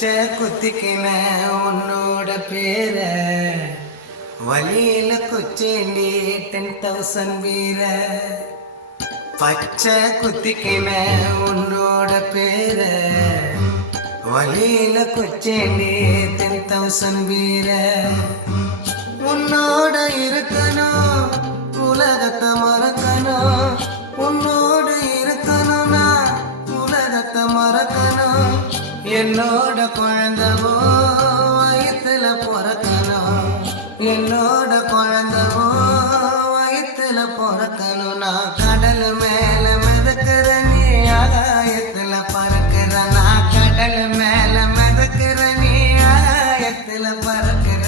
பச்சை குத்திக்கின உன்னோட பேர வழியில கொச்சேண்டி 10,000 வீர. பச்சை குத்திக்கின உன்னோட பேர வழியில கொச்சேண்டி 10,000 வீர. உன்னோட இருக்கணும் உலகத்தை மறக்கணும், உன்னோடு இருக்கணும்னா உலகத்தை மறக்கணும். என்னோட குழந்தவோ வயிற்றுல பிறக்கணும், என்னோட குழந்தவோ வயிற்றுல பிறக்கணும். நான் கடல் மேல மிதக்கிற நீ ஆகாயத்துல பறக்கிற, நான் கடல் மேல மிதக்கிற நீ ஆகாயத்துல பறக்கிற.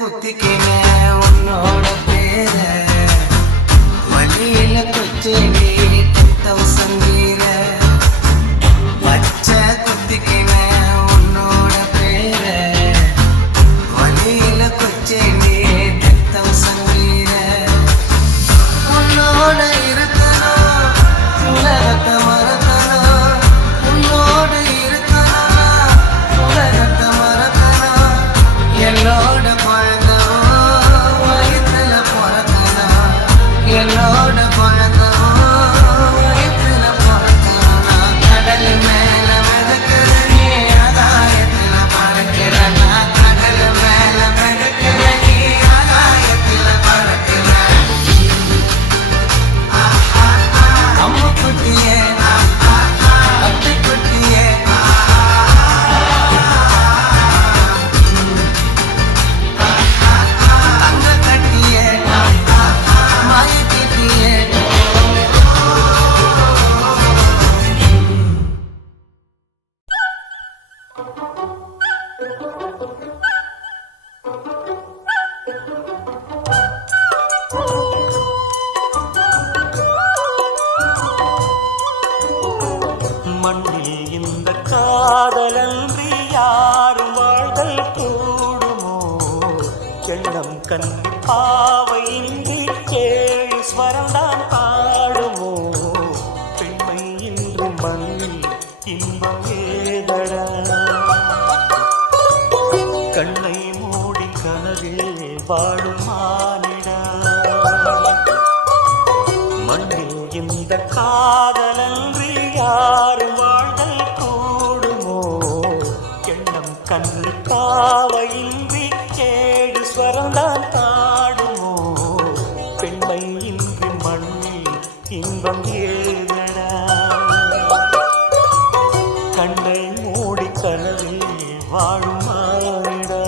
குத்திக்கின உன்னோட பேர வழியில கொச்சேண்டி 10,000 வீர. பச்சை குத்திக்கின உன்னோட பேர வழியில கொச்சேண்டி 10,000 வீர. உன்னோட இருக்கணும் உலகத்தை மறக்கணும், உன்னோட இருக்கணும் உலகத்தை மறக்கணும். என்னோட மண்ணில் இந்த காதலன்றி யாரும் வாழ்தல் கூடுமோ? எண்ணம் கண்ணி பாவையின்றி ஏழு ஸ்வரம்தான் பாடுமோ? பெண்மை இன்று மண்ணில் இன்பம் ஏதடா? கண்ணை மூடி கனவில் வாழும் மானிடா. மண்ணில் இந்த காதலன்றி யாரும் வாழ்தல் கூடுமோ? எண்ணம் கண்ணு பாவையின்றி ஏழு ஸ்வரம்தான் பாடுமோ? பெண்மை இன்றி மண்ணில் இன்பம் ஏதடா? கண்ணை மூடி கனவில் வாழும் மானிடா.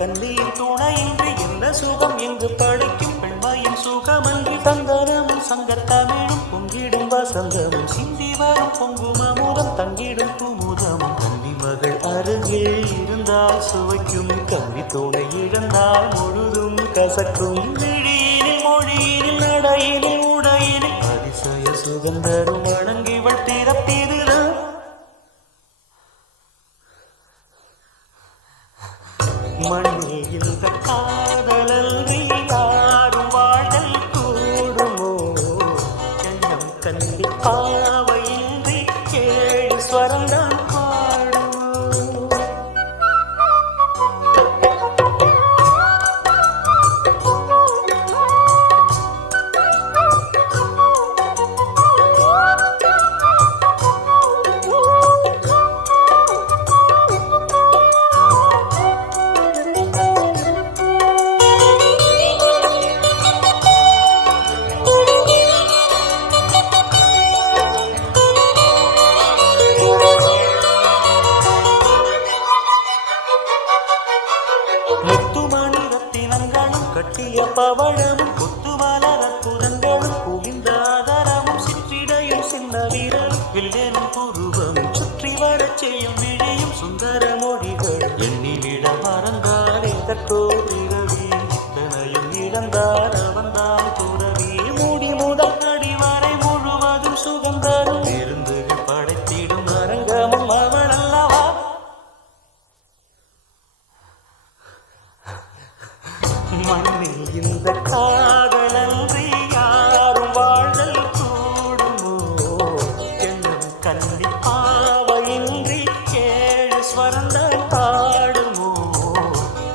கண்ணியின் துணையின்றி என்ன சுகம் எங்கு படைக்கும்? பெண்மையின் சுகமன்றி தந்தனமும் சங்கத்தமிழும் பொங்கிடும் வசந்தமும் சிந்தி வரும் பொங்கும் அமுதம் தங்கிடும் குமுதமும் கன்னி மகள் அருகில் இருந்தால் சுவைக்கும் கல்வி துணை இழந்தால் முழுதும் கசக்கும் விழியினில் மொழியினில் நடையினில் உடையினில் அதிசய சுகந்தரும் வணங்கிவள் திறப்பிதுதான் மண்ணில் இந்த காதலன்றி யாரும் வாழ்தல் கூடுமோ எண்ணம் கண்டி பாவையின்றி கேள்வி ஸ்வரம்தான் பாடுமோ முத்துமணி ரத்தினங்களும் கட்டிய பவழமும் கொத்துமலர் அற்புதங்களும் குவிந்த ஆதரமும் சிற்றிடையும் சின்ன வீரரும் வில்லேனும் புருவமும் சுற்றி வரச் செய்யும் விழியும் சுந்தர மொழிகள் எண்ணிவிட மறந்தார் எதற்கோ பிறவி இத்தனையும் இழந்தார் அவன்தான் துறவி மூடி முதல் அடி வரை முழுவதும் சுகந்தரும் விருந்துகள் படைத்திடும் அரங்கமும் அவள் அல்லவா மண்ணில் இந்த காதலன்றி யாரும் வாழ்தல் கூடுமோ என்னும் கல்வி பாவையின்றி ஏழு ஸ்வரங்கள் பாடுமோ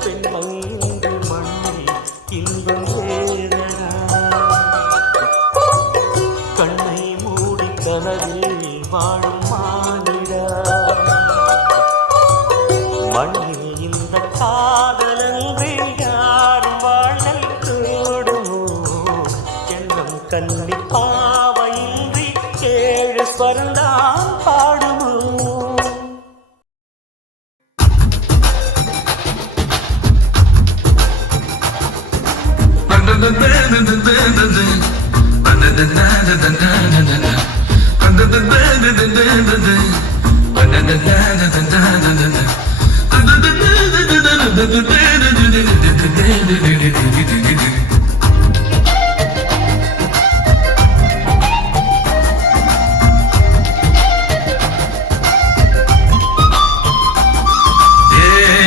பெண்மை இந்த மண்ணில் இன்பம் ஏதனா கண்ணை மூடி கனவில் வாழும் மானிடா மண்ணில் இந்த காதலன்றி யாரும் வாழ்தல் கூடுமோ எண்ணம் கல்வி பாவையின்றி ஏழு ஸ்வரந்தான் பாடுமோ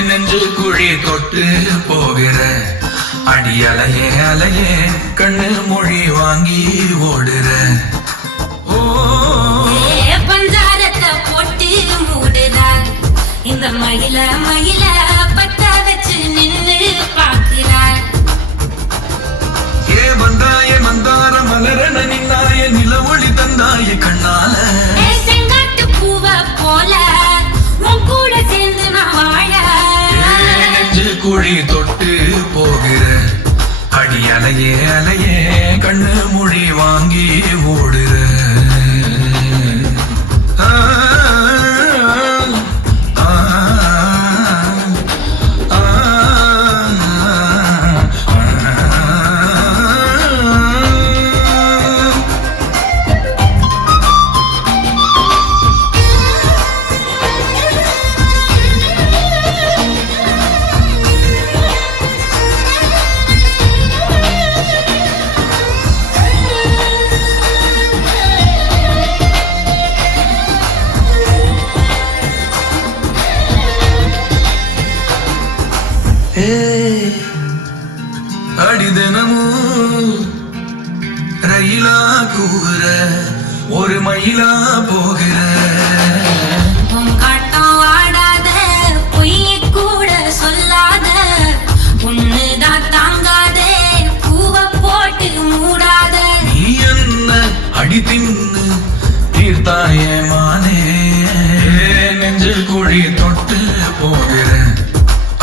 நெஞ்சு குழி தொட்டு போகிற அடி அலையே அலையே கண்ணு மொழி வாங்கி ஓடுற ஓ பஞ்சாரத்தை போட்டு மூடுறார் இந்த மயில மயில பத்த வச்சு நின்று பாக்குறார் ஏ வந்தாய மந்தார மலரன நின்னாய நில ஒளி தந்தாய கண்ணால செங்காட்டு பூவ போல உன் கூட சேர்ந்து நான் வாழ நெஞ்சு குழி தொட்டு போகிற அடி அலையே அலையே கண்ணு மொழி வாங்கி ஓடுற ஆ, ஆ, ஆ, அடி தினமும் ரயிலா கூற ஒரு மயிலா போகிற உன் காட்டம் ஆடாத பொய் கூட சொல்லாத ஒண்ணுதான் தாங்காதே பூவ போட்டு மூடாத நீ என்ன அடி தின்னு தீர்த்தாய மானே நெஞ்சு குழி தொட்டு போகிற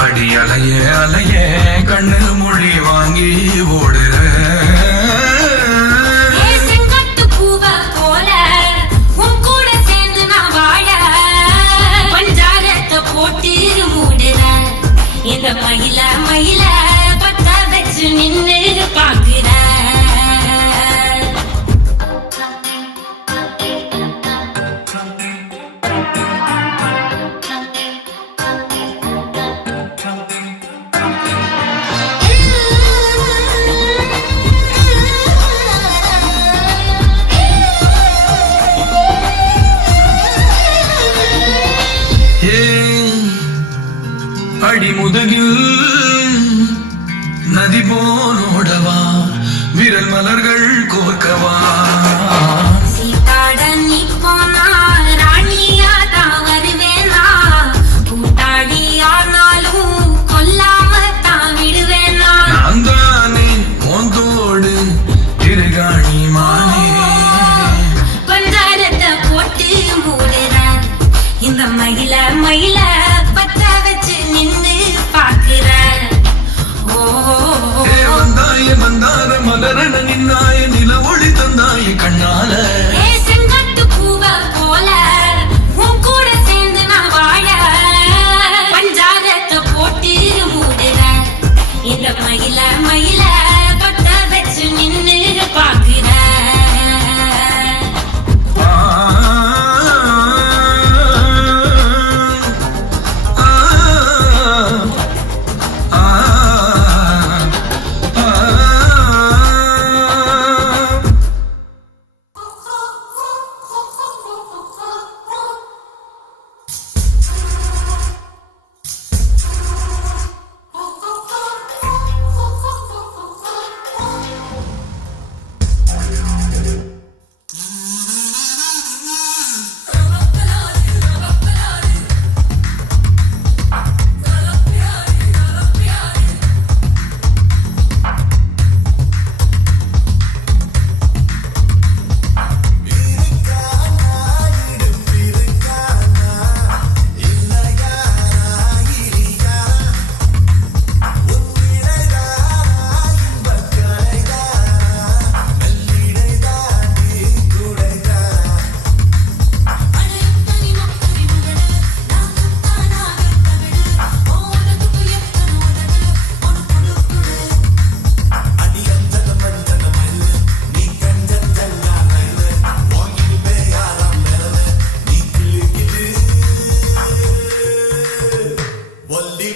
அடி அலையே அலையே கண்ணு மொழி வாங்கி ஓடுற செங்காட்டு பூவ போல உன் கூட சேர்ந்து நான் வாழ பஞ்சாரத்தை போட்டு மூடுற இந்த மயில மயில பத்த வச்சு நின்று பாக்குற உலகில் நதி போலோடவா விரல் மலர்கள் கோர்க்கவா சீதாடன் நீ போனா ராணியா தான் வருவேனா கூட்டாளியானாலும் கொல்லாம தான் விடுவேனா நான் தானே மோந்தோடு திருகாணி மானே பஞ்சாரத்தை போட்டு மூடுற இந்த மயில மயில பத்த வச்சு நின்னு பாக்குற ஏ வந்தாய மந்தார மலரண நின்னாய நில ஒளி தந்தாய கண்ணால ஏ செங்கட்டு பூவ போல உன் கூட சேர்ந்து நான் வாழ பஞ்சாரத்தை போட்டு மூடுற இந்த மயில மயில பத்த வச்சு நின்னு பாக்குற ஆ, ஆ, ஆ, ஆ. Only